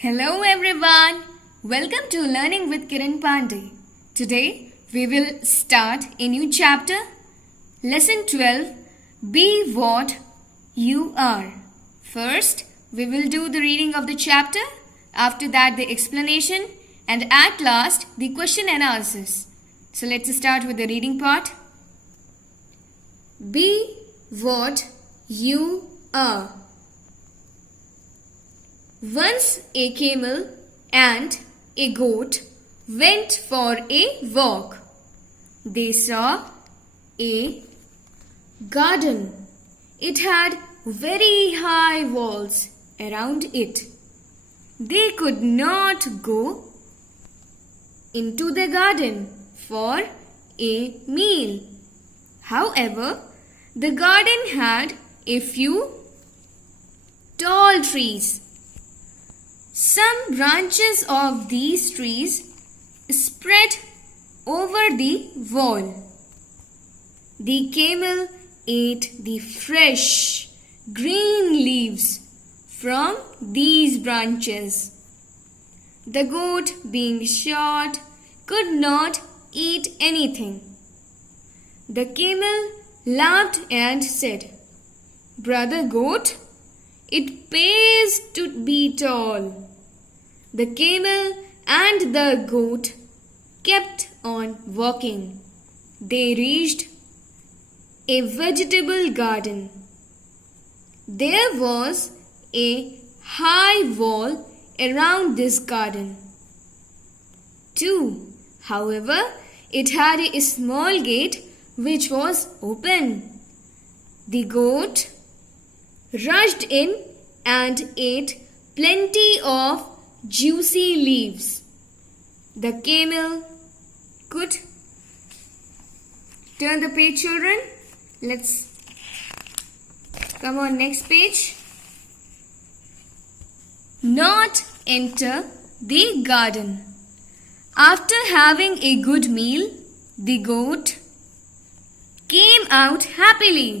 Hello everyone. Welcome to Learning with Kiran Pandey. Today we will start a new chapter. Lesson 12. Be what you are. First, we will do the reading of the chapter. After that, the explanation. And at last, the question and answers. So let's start with the reading part. Be what you are. Once a camel and a goat went for a walk. They saw a garden. It had very high walls around it. They could not go into the garden for a meal. However, the garden had a few tall trees. Some branches of these trees spread over the wall. The camel ate the fresh green leaves from these branches. The goat, being short, could not eat anything. The camel laughed and said, "Brother goat, it pays to be tall." The camel and the goat kept on walking. They reached a vegetable garden. There was a high wall around this garden, too. However, it had a small gate which was open. The goat rushed in and ate plenty of juicy leaves. The camel could turn the page, children. Let's come on next page. Not enter the garden. After having a good meal, the goat came out happily.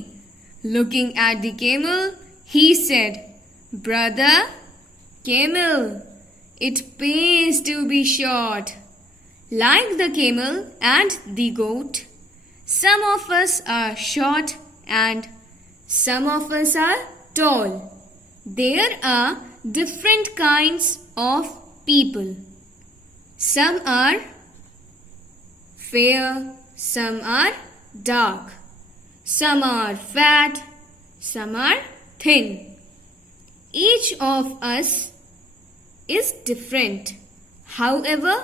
Looking at the camel, he said, "Brother camel, it pays to be short." Like the camel and the goat, some of us are short and some of us are tall. There are different kinds of people. Some are fair, some are dark, some are fat, some are thin. Each of us is different. However,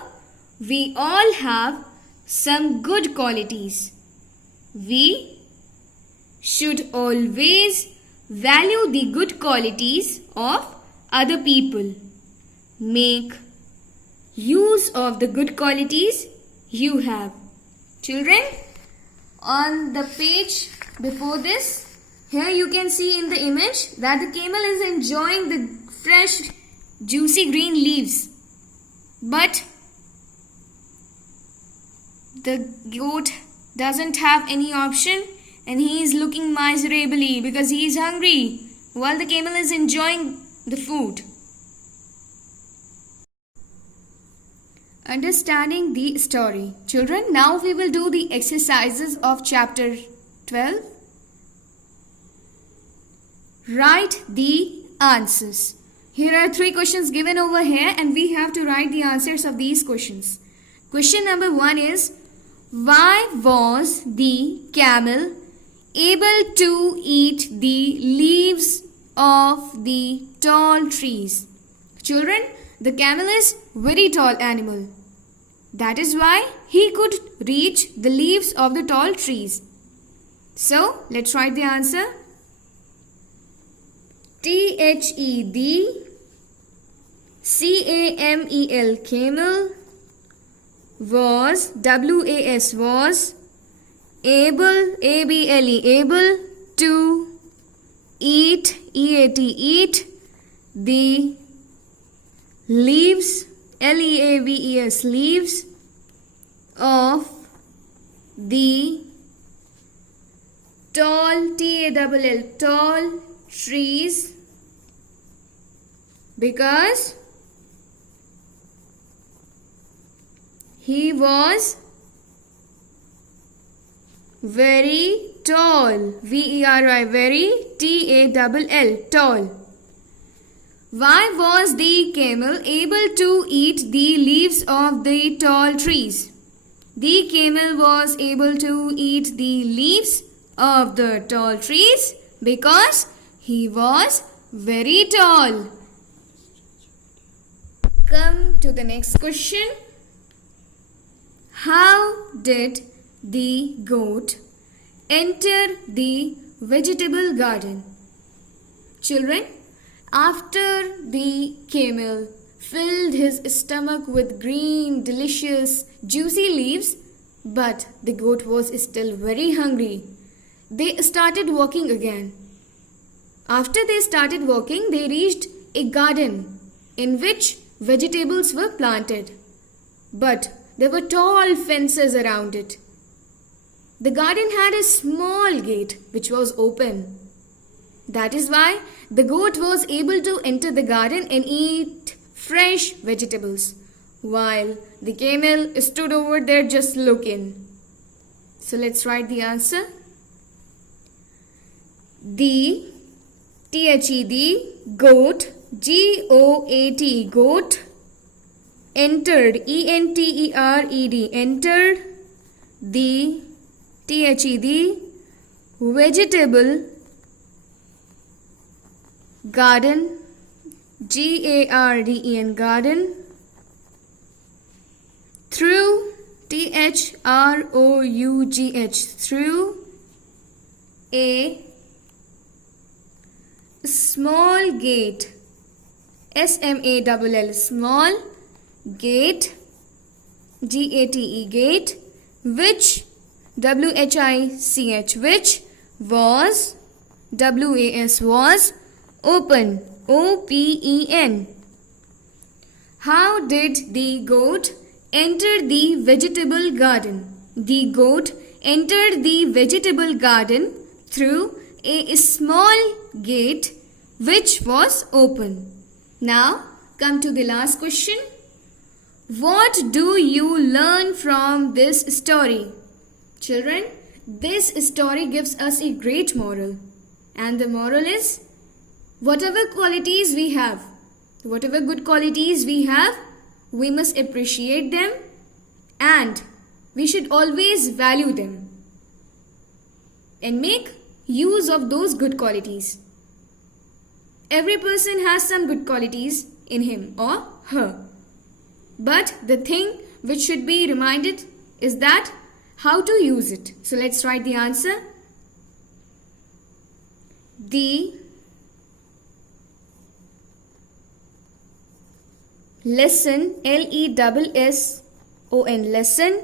we all have some good qualities. We should always value the good qualities of other people. Make use of the good qualities you have. Children, on the page before this, here you can see in the image that the camel is enjoying the fresh juicy green leaves, but the goat doesn't have any option and he is looking miserably because he is hungry while the camel is enjoying the food. Understanding the story. Children, now we will do the exercises of chapter 12. Write the answers. Here are 3 questions given over here and we have to write the answers of these questions. Question number 1 is, why was the camel able to eat the leaves of the tall trees? Children, the camel is very tall animal. That is why he could reach the leaves of the tall trees. So, let's write the answer. THEDCAMEL, camel, was, WAS, was, able, ABLE, able, to eat, EAT, eat, the leaves, LEAVES, leaves of the tall, tall trees because He was very tall. V-E-R-Y, very, T-A-L-L, tall. Why was the camel able to eat the leaves of the tall trees? The camel was able to eat the leaves of the tall trees because he was very tall. Come to the next question. How did the goat enter the vegetable garden? Children, after the camel filled his stomach with green, delicious, juicy leaves, but the goat was still very hungry, they started walking again. After they started walking, they reached a garden in which vegetables were planted, but there were tall fences around it. The garden had a small gate which was open. That is why the goat was able to enter the garden and eat fresh vegetables, while the camel stood over there just looking. So let's write the answer. The the goat, G-O-A-T, goat, entered, E-N-T-E-R-E-D, entered the the vegetable garden, G-A-R-D-E-N, garden, through, T-H-R-O-U-G-H, through a small gate, S-M-A-L-L, small gate, G-A-T-E, gate, which, W-H-I-C-H, which was, W-A-S, was open, O-P-E-N. How did the goat enter the vegetable garden? The goat entered the vegetable garden through a small gate which was open. Now come to the last question. What do you learn from this story? Children, this story gives us a great moral. And the moral is, whatever qualities we have, whatever good qualities we have, we must appreciate them and we should always value them and make use of those good qualities. Every person has some good qualities in him or her. But the thing which should be reminded is that how to use it. So let's write the answer. The lesson, L-E-S-S-O-N, lesson,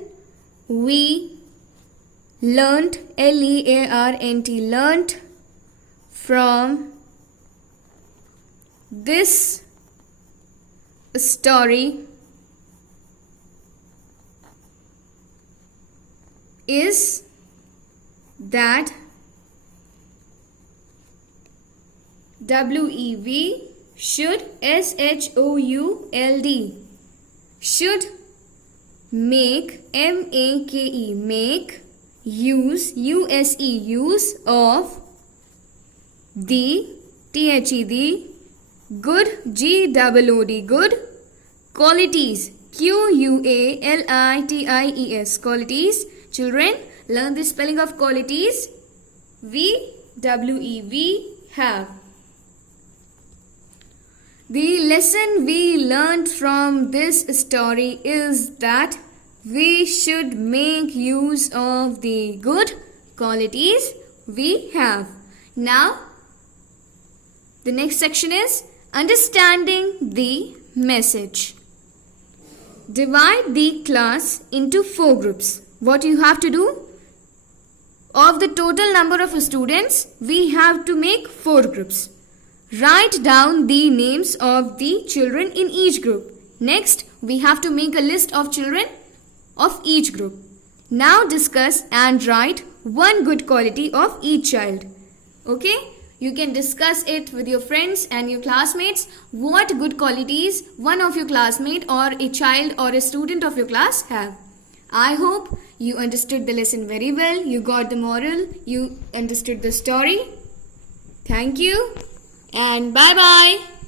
we learnt, L-E-A-R-N-T, learnt from this story is that W-E-V should, S-H-O-U-L-D, should make, M-A-K-E, make, use, U-S-E, use of the, T-H-E, the good, G-O-O-D, good qualities, Q-U-A-L-I-T-I-E-S, qualities. Children, learn the spelling of qualities. V-W-E-V, have. The lesson we learned from this story is that we should make use of the good qualities we have. Now, the next section is understanding the message. Divide the class into 4 groups. What you have to do? Of the total number of students, we have to make 4 groups. Write down the names of the children in each group. Next, we have to make a list of children of each group. Now discuss and write one good quality of each child. Okay? You can discuss it with your friends and your classmates. What good qualities one of your classmate or a child or a student of your class have. I hope you understood the lesson very well. You got the moral. You understood the story. Thank you and bye-bye.